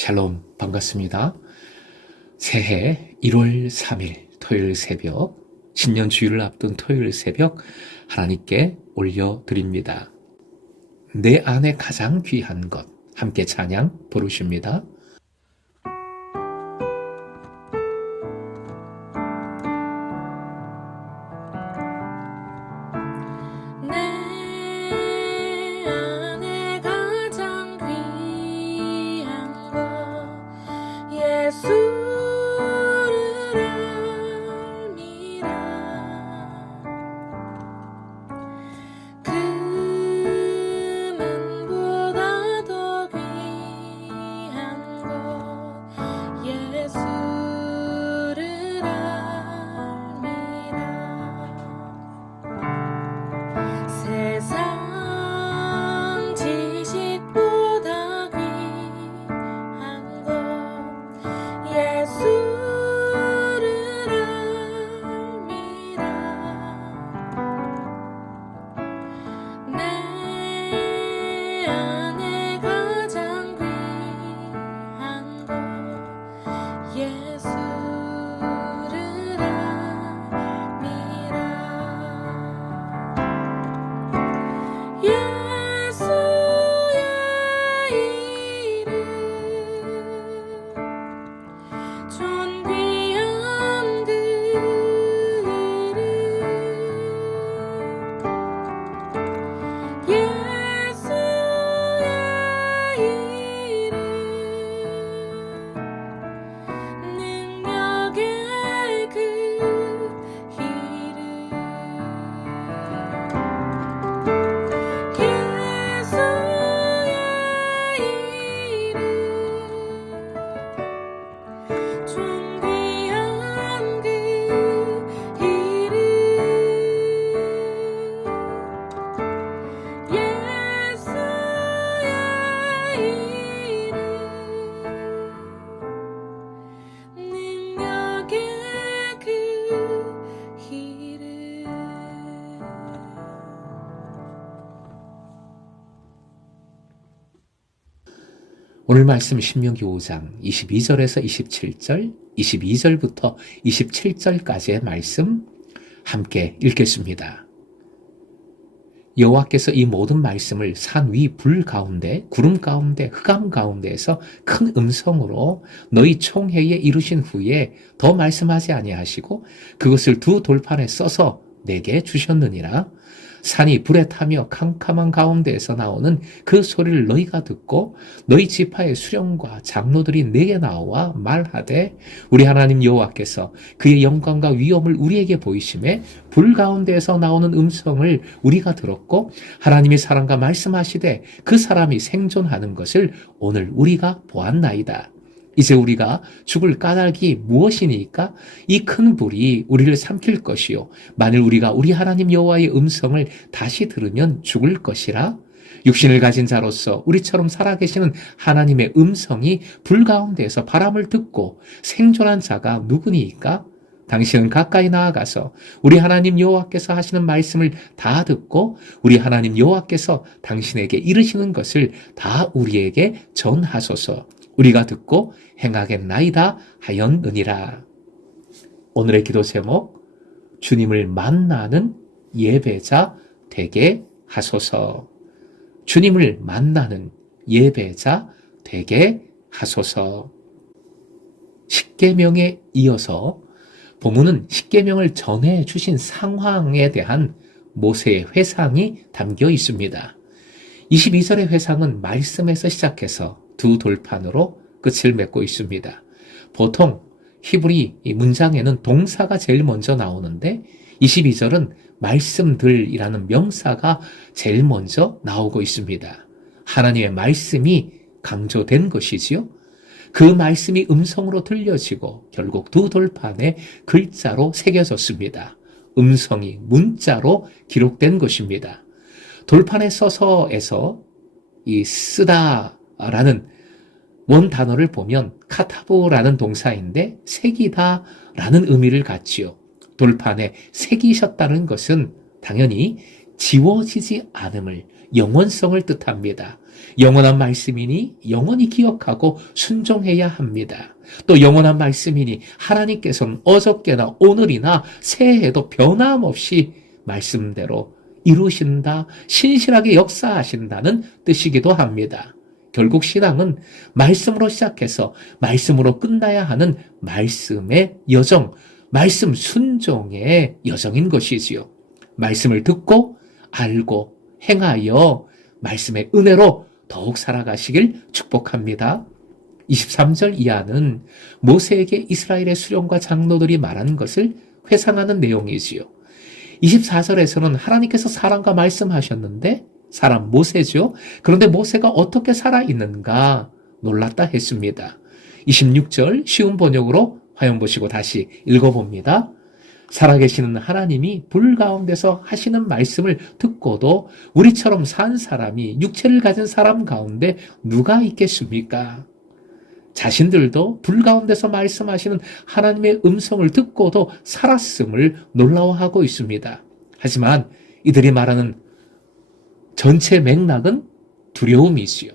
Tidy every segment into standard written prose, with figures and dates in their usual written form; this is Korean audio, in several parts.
샬롬, 반갑습니다. 새해 1월 3일 토요일 새벽, 신년 주일을 앞둔 토요일 새벽 하나님께 올려드립니다. 내 안에 가장 귀한 것, 함께 찬양 부르십니다. 오늘 말씀 신명기 5장 22절에서 27절, 22절부터 27절까지의 말씀 함께 읽겠습니다. 여호와께서 이 모든 말씀을 산 위 불 가운데, 구름 가운데, 흑암 가운데에서 큰 음성으로 너희 총회에 이루신 후에 더 말씀하지 아니하시고 그것을 두 돌판에 써서 내게 주셨느니라. 산이 불에 타며 캄캄한 가운데에서 나오는 그 소리를 너희가 듣고 너희 지파의 수령과 장로들이 내게 나와 말하되 우리 하나님 여호와께서 그의 영광과 위엄을 우리에게 보이심에 불 가운데에서 나오는 음성을 우리가 들었고 하나님의 사람과 말씀하시되 그 사람이 생존하는 것을 오늘 우리가 보았나이다. 이제 우리가 죽을 까닭이 무엇이니까? 이 큰 불이 우리를 삼킬 것이요 만일 우리가 우리 하나님 여호와의 음성을 다시 들으면 죽을 것이라. 육신을 가진 자로서 우리처럼 살아계시는 하나님의 음성이 불 가운데에서 바람을 듣고 생존한 자가 누구니까? 당신은 가까이 나아가서 우리 하나님 여호와께서 하시는 말씀을 다 듣고 우리 하나님 여호와께서 당신에게 이르시는 것을 다 우리에게 전하소서. 우리가 듣고 행하겠나이다 하였느니라. 오늘의 기도 제목, 주님을 만나는 예배자 되게 하소서. 주님을 만나는 예배자 되게 하소서. 십계명에 이어서 본문은 십계명을 전해 주신 상황에 대한 모세의 회상이 담겨 있습니다. 22절의 회상은 말씀에서 시작해서 두 돌판으로 끝을 맺고 있습니다. 보통 히브리 문장에는 동사가 제일 먼저 나오는데 22절은 말씀들이라는 명사가 제일 먼저 나오고 있습니다. 하나님의 말씀이 강조된 것이지요. 그 말씀이 음성으로 들려지고 결국 두 돌판에 글자로 새겨졌습니다. 음성이 문자로 기록된 것입니다. 돌판에 써서에서 이 쓰다라는 원 단어를 보면 카타보라는 동사인데 새기다라는 의미를 갖지요. 돌판에 새기셨다는 것은 당연히 지워지지 않음을, 영원성을 뜻합니다. 영원한 말씀이니 영원히 기억하고 순종해야 합니다. 또 영원한 말씀이니 하나님께서는 어저께나 오늘이나 새해에도 변함없이 말씀대로 이루신다, 신실하게 역사하신다는 뜻이기도 합니다. 결국 신앙은 말씀으로 시작해서 말씀으로 끝나야 하는 말씀의 여정, 말씀 순종의 여정인 것이지요. 말씀을 듣고 알고 행하여 말씀의 은혜로 더욱 살아가시길 축복합니다. 23절 이하는 모세에게 이스라엘의 수령과 장로들이 말하는 것을 회상하는 내용이지요. 24절에서는 하나님께서 사람과 말씀하셨는데 사람 모세죠. 그런데 모세가 어떻게 살아있는가 놀랐다 했습니다. 26절 쉬운 번역으로 화면 보시고 다시 읽어봅니다. 살아계시는 하나님이 불 가운데서 하시는 말씀을 듣고도 우리처럼 산 사람이 육체를 가진 사람 가운데 누가 있겠습니까? 자신들도 불 가운데서 말씀하시는 하나님의 음성을 듣고도 살았음을 놀라워하고 있습니다. 하지만 이들이 말하는 전체 맥락은 두려움이지요.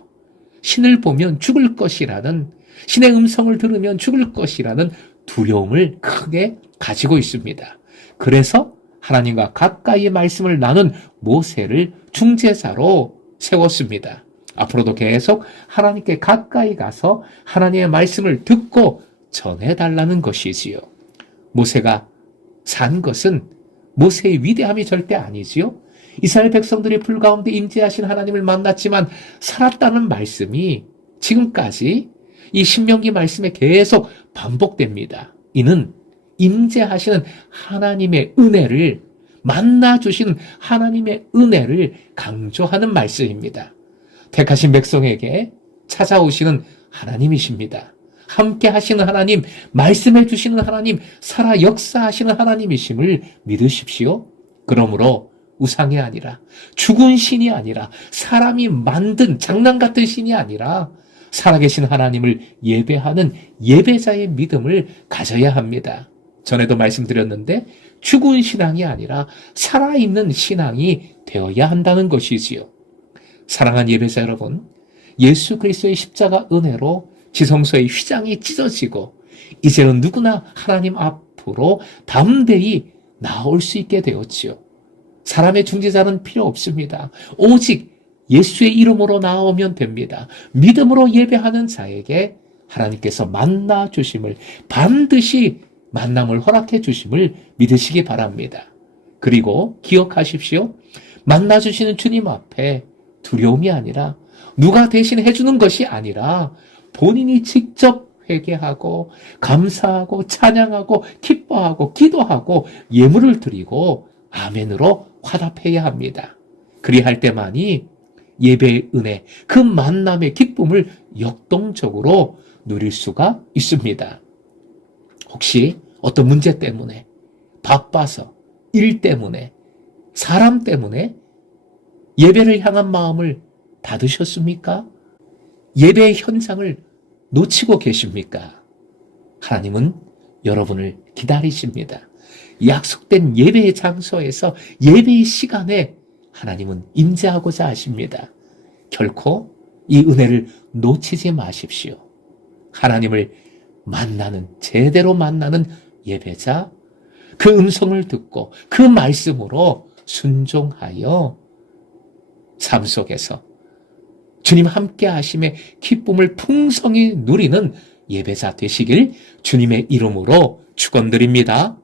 신을 보면 죽을 것이라는, 신의 음성을 들으면 죽을 것이라는 두려움을 크게 가지고 있습니다. 그래서 하나님과 가까이 말씀을 나눈 모세를 중재자로 세웠습니다. 앞으로도 계속 하나님께 가까이 가서 하나님의 말씀을 듣고 전해달라는 것이지요. 모세가 산 것은 모세의 위대함이 절대 아니지요. 이스라엘 백성들이 불 가운데 임재하신 하나님을 만났지만 살았다는 말씀이 지금까지 이 신명기 말씀에 계속 반복됩니다. 이는 임재하시는 하나님의 은혜를, 만나주시는 하나님의 은혜를 강조하는 말씀입니다. 택하신 백성에게 찾아오시는 하나님이십니다. 함께 하시는 하나님, 말씀해 주시는 하나님, 살아 역사하시는 하나님이심을 믿으십시오. 그러므로 우상이 아니라, 죽은 신이 아니라, 사람이 만든 장난 같은 신이 아니라 살아계신 하나님을 예배하는 예배자의 믿음을 가져야 합니다. 전에도 말씀드렸는데 죽은 신앙이 아니라 살아있는 신앙이 되어야 한다는 것이지요. 사랑하는 예배자 여러분, 예수 그리스도의 십자가 은혜로 지성소의 휘장이 찢어지고 이제는 누구나 하나님 앞으로 담대히 나올 수 있게 되었지요. 사람의 중재자는 필요 없습니다. 오직 예수의 이름으로 나오면 됩니다. 믿음으로 예배하는 자에게 하나님께서 만나 주심을, 반드시 만남을 허락해 주심을 믿으시기 바랍니다. 그리고 기억하십시오. 만나 주시는 주님 앞에 두려움이 아니라, 누가 대신 해주는 것이 아니라 본인이 직접 회개하고 감사하고 찬양하고 기뻐하고 기도하고 예물을 드리고 아멘으로 화답해야 합니다. 그리할 때만이 예배의 은혜, 그 만남의 기쁨을 역동적으로 누릴 수가 있습니다. 혹시 어떤 문제 때문에, 바빠서, 일 때문에, 사람 때문에 예배를 향한 마음을 닫으셨습니까? 예배의 현장을 놓치고 계십니까? 하나님은 여러분을 기다리십니다. 약속된 예배의 장소에서, 예배의 시간에 하나님은 임재하고자 하십니다. 결코 이 은혜를 놓치지 마십시오. 하나님을 만나는, 제대로 만나는 예배자, 그 음성을 듣고 그 말씀으로 순종하여 삶 속에서 주님 함께 하심의 기쁨을 풍성히 누리는 예배자 되시길 주님의 이름으로 축원드립니다.